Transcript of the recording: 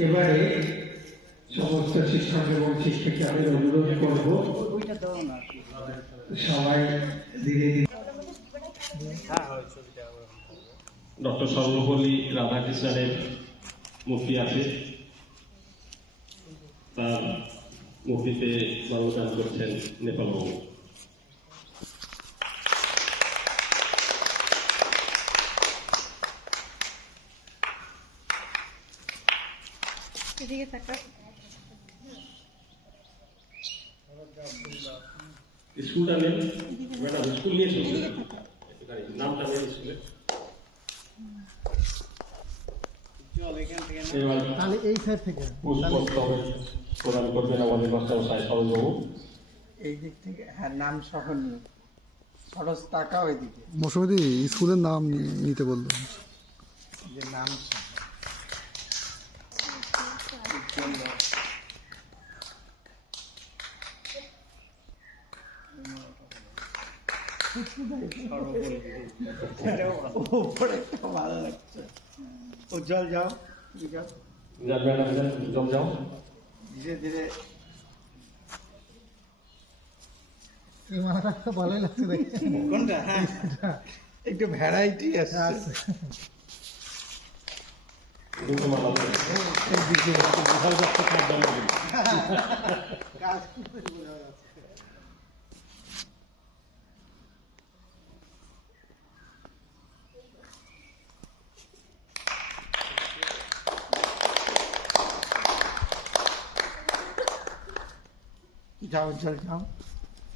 এবারে সমস্ত শিক্ষক এবং শিক্ষিকাদের অনুরোধ করব সবাই ধীরে ধীরে ডক্টর সর্বপল্লী রাধাকৃষ্ণের মূর্তি আছে, তার মূর্তিতে মাল্যদান করছেন নেপালবাবু। স্কুলটা নেই ম্যাডাম, স্কুল নিয়ে চলছে, নামটা নেই স্কুলের। তাহলে এই সাইড থেকে পুষ্পস্তবক প্রদান করবেন আমাদের মাস্টারমশাই সরোজবাবু। এই দিক থেকে হ্যাঁ নাম সহ নিয়ে খরচ টাকা ওইদিকে মৌসুমী স্কুলের নাম নিতে বললো যে নাম ভালো লাগছে। উজ্জ্বল যাও জল যাও, ধীরে ধীরে এই মাথাটা তো ভালোই লাগছে দেখে। কোনটা হ্যাঁ একটু ভ্যারাইটি আছে দুটো মালা যাও উজ্জ্বল যাও।